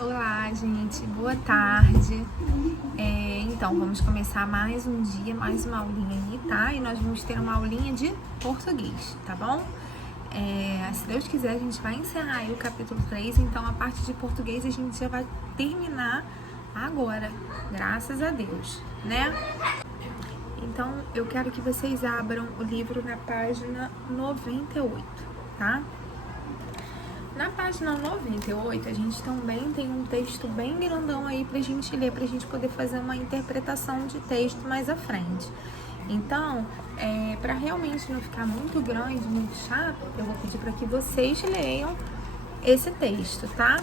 Olá, gente, boa tarde. Então, vamos começar mais um dia, mais uma aulinha aí, tá? E nós vamos ter uma aulinha de português, tá bom? Se Deus quiser, a gente vai encerrar aí o capítulo 3, então a parte de português a gente já vai terminar agora, graças a Deus, né? Então, eu quero que vocês abram o livro na página 98, tá? Na página 98, a gente também tem um texto bem grandão aí pra gente ler, pra gente poder fazer uma interpretação de texto mais à frente. Então, para realmente não ficar muito grande, muito chato, eu vou pedir para que vocês leiam esse texto, tá?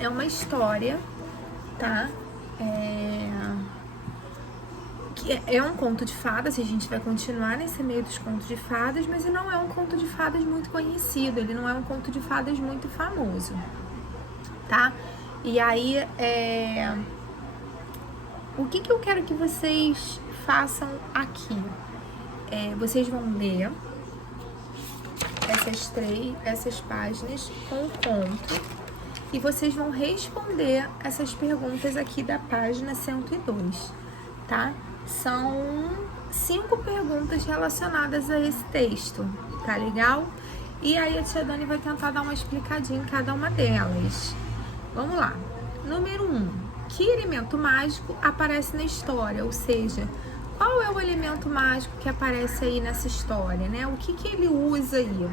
É uma história, tá? Que é um conto de fadas, a gente vai continuar nesse meio dos contos de fadas, mas ele não é um conto de fadas muito conhecido, ele não é um conto de fadas muito famoso, tá? E aí, o que eu quero que vocês façam aqui? Vocês vão ler essas páginas com o conto e vocês vão responder essas perguntas aqui da página 102, tá? São 5 perguntas relacionadas a esse texto, tá legal? E aí a tia Dani vai tentar dar uma explicadinha em cada uma delas. Vamos lá. Número 1. Que elemento mágico aparece na história? Ou seja, qual é o elemento mágico que aparece aí nessa história, né? O que ele usa aí,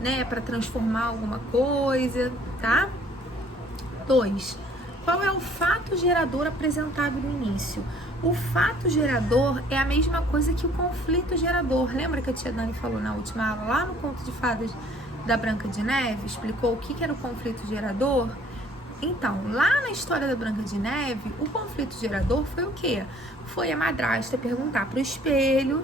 né? Para transformar alguma coisa, tá? 2. Qual é o fato gerador apresentado no início? O fato gerador é a mesma coisa que o conflito gerador. Lembra que a tia Dani falou na última aula, lá no conto de fadas da Branca de Neve, explicou o que era o conflito gerador? Então, lá na história da Branca de Neve, o conflito gerador foi o quê? Foi a madrasta perguntar para o espelho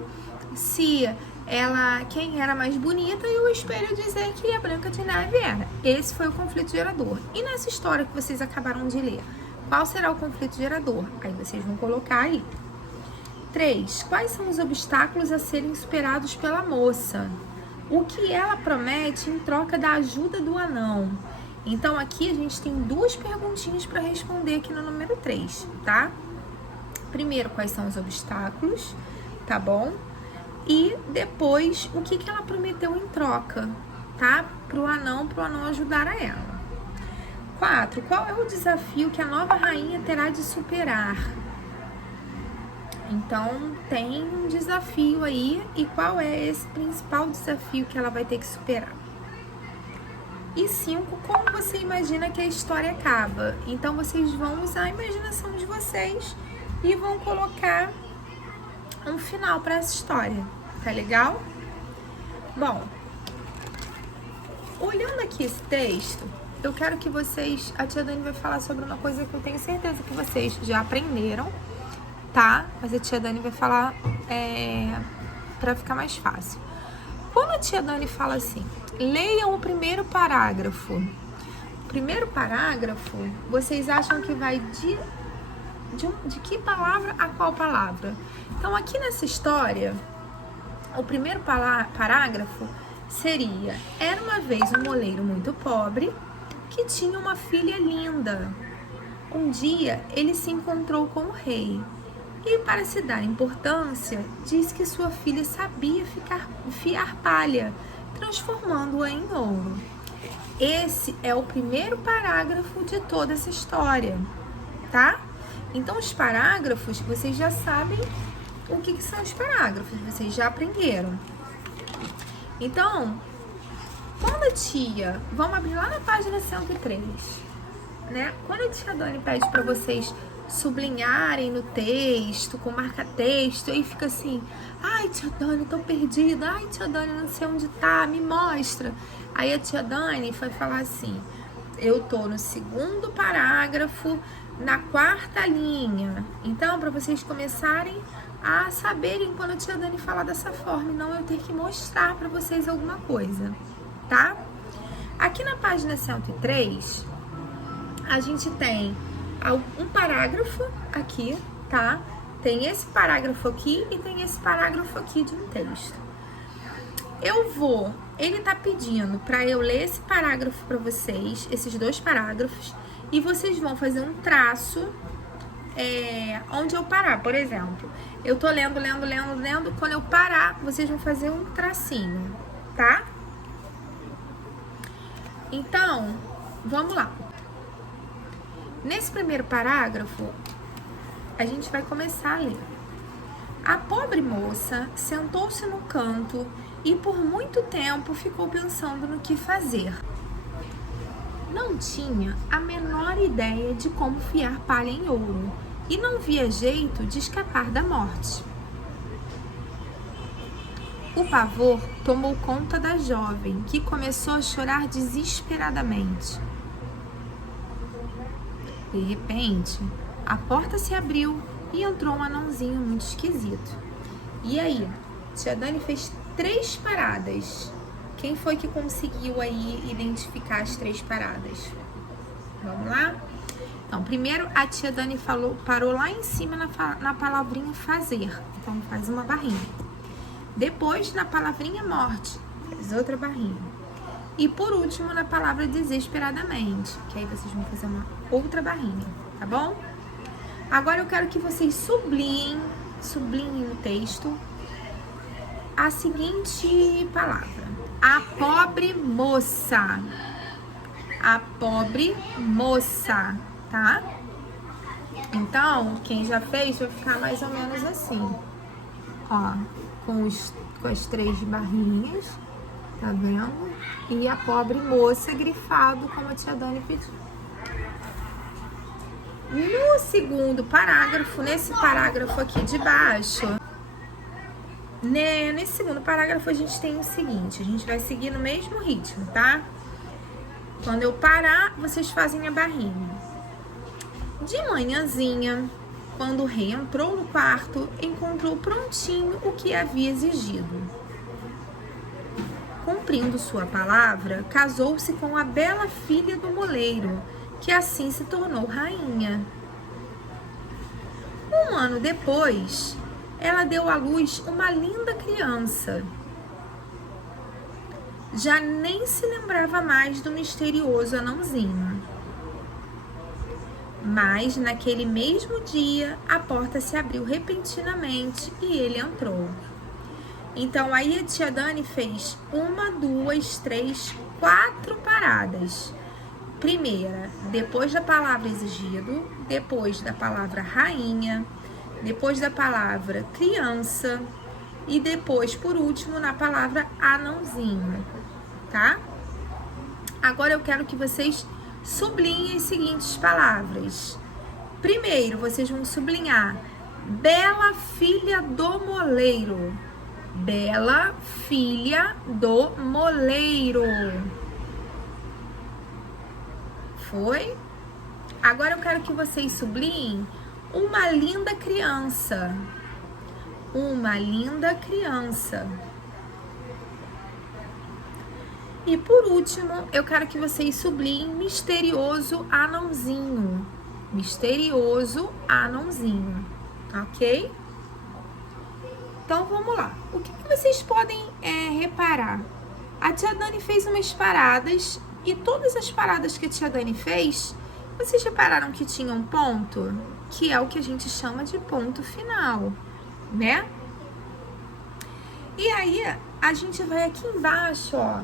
quem era mais bonita e o espelho dizer que a Branca de Neve era. Esse foi o conflito gerador. E nessa história que vocês acabaram de ler, qual será o conflito gerador? Aí vocês vão colocar aí. 3. Quais são os obstáculos a serem superados pela moça? O que ela promete em troca da ajuda do anão? Então, aqui a gente tem 2 perguntinhas para responder aqui no número 3, tá? Primeiro, quais são os obstáculos, tá bom? E depois, o que ela prometeu em troca, tá? Pro anão ajudar a ela. 4. Qual é o desafio que a nova rainha terá de superar? Então, tem um desafio aí, e qual é esse principal desafio que ela vai ter que superar? E 5, como você imagina que a história acaba? Então, vocês vão usar a imaginação de vocês e vão colocar um final para essa história, tá legal? Bom, olhando aqui esse texto, eu quero que vocês, a tia Dani vai falar sobre uma coisa que eu tenho certeza que vocês já aprenderam, tá? Mas a tia Dani vai falar para ficar mais fácil. Quando a tia Dani fala assim, leiam o primeiro parágrafo. O primeiro parágrafo, vocês acham que vai de que palavra a qual palavra? Então, aqui nessa história, o primeiro parágrafo seria: era uma vez um moleiro muito pobre que tinha uma filha linda. Um dia, ele se encontrou com o rei e, para se dar importância, disse que sua filha sabia fiar palha, transformando-a em ouro. Esse é o primeiro parágrafo de toda essa história, tá? Então, os parágrafos, vocês já sabem o que são os parágrafos, vocês já aprenderam. Então, quando a tia, vamos abrir lá na página 103, né? Quando a tia Dani pede para vocês sublinharem no texto, com marca-texto, aí fica assim, ai, tia Dani, tô perdida, ai, tia Dani, não sei onde tá, me mostra. Aí a tia Dani vai falar assim, eu tô no segundo parágrafo, na 4ª linha. Então, para vocês começarem a saberem quando a tia Dani falar dessa forma, e não eu ter que mostrar para vocês alguma coisa, tá? Aqui na página 103, a gente tem um parágrafo aqui, tá? Tem esse parágrafo aqui e tem esse parágrafo aqui de um texto. Ele tá pedindo para eu ler esse parágrafo para vocês, esses 2 parágrafos, e vocês vão fazer um traço onde eu parar. Por exemplo, eu tô lendo, quando eu parar, vocês vão fazer um tracinho, tá? Então, vamos lá. Nesse primeiro parágrafo, a gente vai começar a ler. A pobre moça sentou-se no canto e por muito tempo ficou pensando no que fazer. Não tinha a menor ideia de como fiar palha em ouro e não via jeito de escapar da morte. O pavor tomou conta da jovem, que começou a chorar desesperadamente. De repente, a porta se abriu e entrou um anãozinho muito esquisito. E aí, tia Dani fez 3 paradas. Quem foi que conseguiu aí identificar as 3 paradas? Vamos lá? Então, primeiro a tia Dani parou lá em cima na palavrinha fazer. Então, faz uma barrinha. Depois, na palavrinha morte, faz outra barrinha. E por último, na palavra desesperadamente, que aí vocês vão fazer uma outra barrinha, tá bom? Agora eu quero que vocês sublinhem no texto a seguinte palavra: a pobre moça. A pobre moça, tá? Então, quem já fez vai ficar mais ou menos assim, ó, com as 3 barrinhas, tá vendo? E a pobre moça grifado, como a tia Dani pediu. No segundo parágrafo, nesse parágrafo aqui de baixo, nesse segundo parágrafo a gente tem o seguinte, a gente vai seguir no mesmo ritmo, tá? Quando eu parar, vocês fazem a barrinha. De manhãzinha, quando o rei entrou no quarto, encontrou prontinho o que havia exigido. Cumprindo sua palavra, casou-se com a bela filha do moleiro, que assim se tornou rainha. 1 ano depois, ela deu à luz uma linda criança. Já nem se lembrava mais do misterioso anãozinho. Mas, naquele mesmo dia, a porta se abriu repentinamente e ele entrou. Então, aí a tia Dani fez 1, 2, 3, 4 paradas. Primeira, depois da palavra exigido, depois da palavra rainha, depois da palavra criança e depois, por último, na palavra anãozinho, tá? Agora eu quero que vocês sublinhem as seguintes palavras. Primeiro, vocês vão sublinhar bela filha do moleiro. Bela filha do moleiro. Foi? Agora eu quero que vocês sublinhem uma linda criança. Uma linda criança. E por último, eu quero que vocês sublinhem misterioso anãozinho. Misterioso anãozinho. Ok? Então vamos lá. O que vocês podem reparar? A tia Dani fez umas paradas. E todas as paradas que a tia Dani fez, vocês repararam que tinha um ponto? Que é o que a gente chama de ponto final, né? E aí, a gente vai aqui embaixo, ó,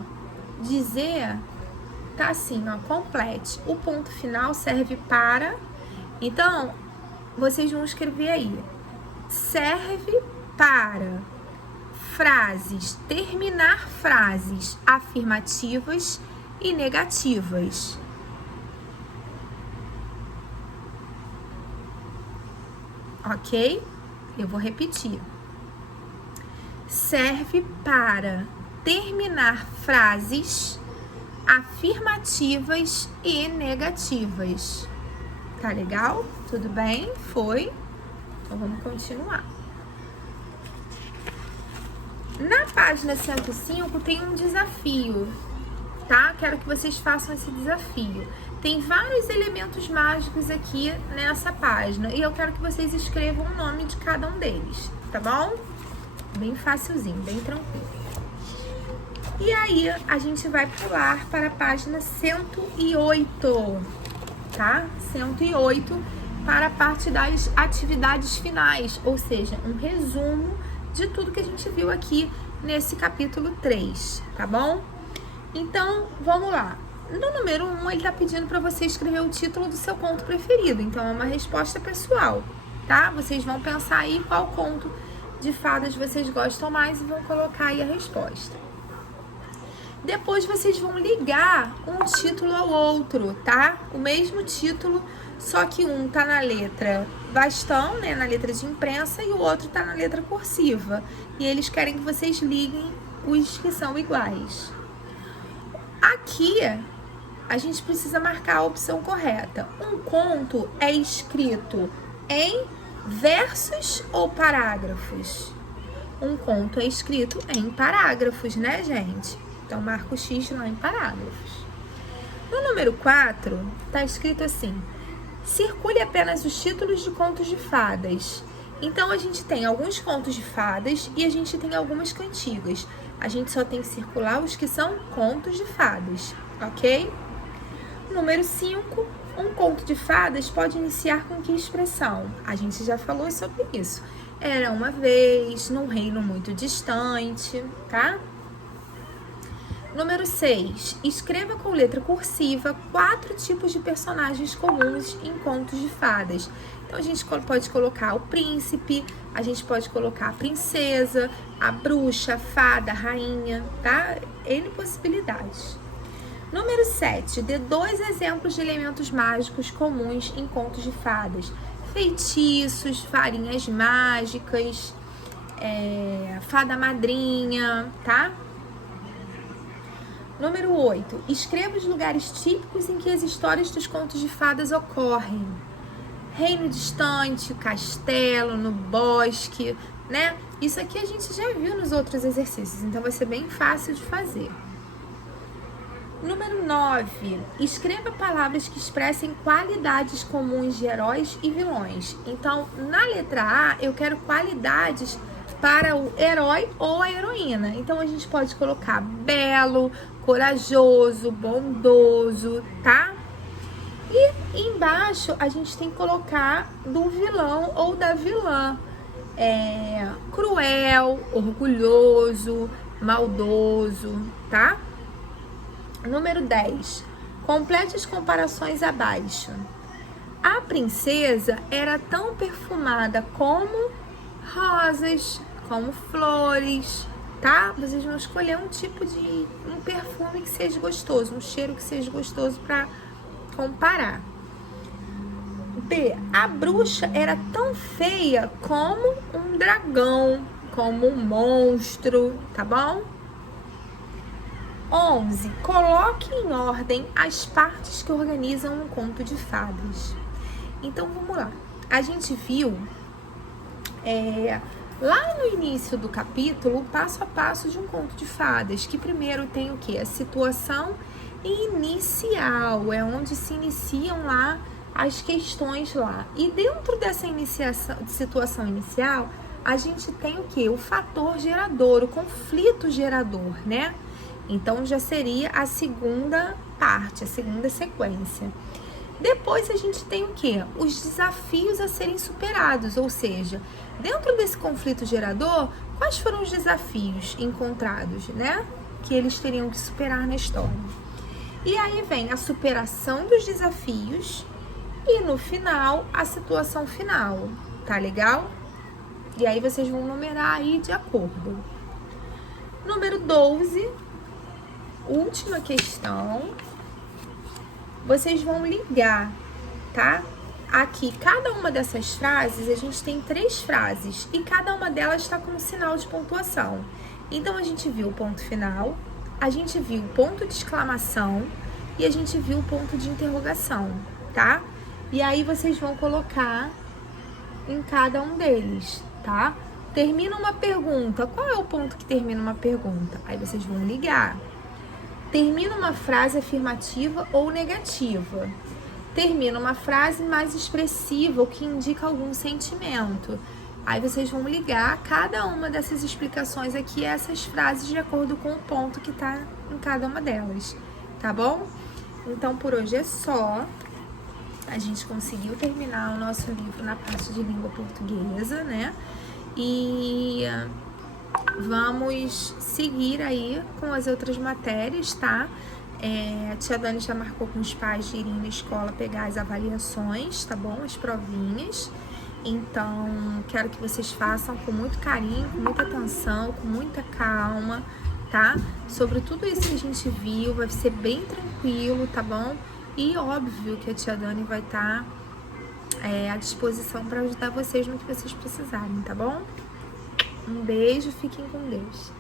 dizer, tá assim, ó, complete. O ponto final serve para... Então, vocês vão escrever aí. Serve para frases, terminar frases afirmativas e negativas. Ok? Eu vou repetir. Serve para terminar frases afirmativas e negativas. Tá legal? Tudo bem? Foi? Então vamos continuar. Na página 105 tem um desafio, tá? Quero que vocês façam esse desafio. Tem vários elementos mágicos aqui nessa página e eu quero que vocês escrevam o nome de cada um deles, tá bom? Bem facilzinho, bem tranquilo. E aí, a gente vai pular para a página 108, tá? 108 para a parte das atividades finais, ou seja, um resumo de tudo que a gente viu aqui nesse capítulo 3, tá bom? Então, vamos lá. No número 1, ele tá pedindo para você escrever o título do seu conto preferido. Então, é uma resposta pessoal, tá? Vocês vão pensar aí qual conto de fadas vocês gostam mais e vão colocar aí a resposta. Depois, vocês vão ligar um título ao outro, tá? O mesmo título, só que um tá na letra bastão, né? Na letra de imprensa, e o outro tá na letra cursiva. E eles querem que vocês liguem os que são iguais. Aqui, a gente precisa marcar a opção correta. Um conto é escrito em versos ou parágrafos? Um conto é escrito em parágrafos, né, gente? Então, marca o X lá em parágrafos. No número 4, tá escrito assim: circule apenas os títulos de contos de fadas. Então, a gente tem alguns contos de fadas e a gente tem algumas cantigas. A gente só tem que circular os que são contos de fadas, ok? Número 5, um conto de fadas pode iniciar com que expressão? A gente já falou sobre isso. Era uma vez, num reino muito distante, tá? Número 6, escreva com letra cursiva 4 tipos de personagens comuns em contos de fadas. Então, a gente pode colocar o príncipe, a gente pode colocar a princesa, a bruxa, a fada, a rainha, tá? N possibilidades. Número 7, dê 2 exemplos de elementos mágicos comuns em contos de fadas. Feitiços, varinhas mágicas, fada madrinha, tá? Número 8, escreva os lugares típicos em que as histórias dos contos de fadas ocorrem. Reino distante, castelo, no bosque, né? Isso aqui a gente já viu nos outros exercícios, então vai ser bem fácil de fazer. Número 9, escreva palavras que expressem qualidades comuns de heróis e vilões. Então, na letra A, eu quero qualidades para o herói ou a heroína. Então, a gente pode colocar belo, corajoso, bondoso, tá? E embaixo, a gente tem que colocar do vilão ou da vilã. Cruel, orgulhoso, maldoso, tá? Número 10. Complete as comparações abaixo. A princesa era tão perfumada como rosas, como flores, tá? Vocês vão escolher um tipo de um perfume que seja gostoso, um cheiro que seja gostoso para comparar. B. A bruxa era tão feia como um dragão, como um monstro, tá bom? 11. Coloque em ordem as partes que organizam um conto de fadas. Então, vamos lá. A gente viu lá no início do capítulo o passo a passo de um conto de fadas, que primeiro tem o quê? A situação inicial, é onde se iniciam lá as questões lá. E dentro dessa situação inicial, a gente tem o quê? O fator gerador, o conflito gerador, né? Então, já seria a segunda parte, a segunda sequência. Depois, a gente tem o quê? Os desafios a serem superados, ou seja, dentro desse conflito gerador, quais foram os desafios encontrados, né? Que eles teriam que superar na história. E aí vem a superação dos desafios e, no final, a situação final, tá legal? E aí, vocês vão numerar aí de acordo. Número 12... última questão, vocês vão ligar, tá? Aqui, cada uma dessas frases, a gente tem 3 frases e cada uma delas está com um sinal de pontuação. Então, a gente viu o ponto final, a gente viu o ponto de exclamação e a gente viu o ponto de interrogação, tá? E aí, vocês vão colocar em cada um deles, tá? Termina uma pergunta, qual é o ponto que termina uma pergunta? Aí, vocês vão ligar. Termina uma frase afirmativa ou negativa. Termina uma frase mais expressiva ou que indica algum sentimento. Aí vocês vão ligar cada uma dessas explicações aqui, essas frases, de acordo com o ponto que tá em cada uma delas, tá bom? Então, por hoje é só. A gente conseguiu terminar o nosso livro na parte de língua portuguesa, né? E vamos seguir aí com as outras matérias, tá? A tia Dani já marcou com os pais de irem na escola pegar as avaliações, tá bom? As provinhas. Então, quero que vocês façam com muito carinho, com muita atenção, com muita calma, tá? Sobre tudo isso que a gente viu, vai ser bem tranquilo, tá bom? E óbvio que a tia Dani vai estar à disposição para ajudar vocês no que vocês precisarem, tá bom? Um beijo, fiquem com Deus.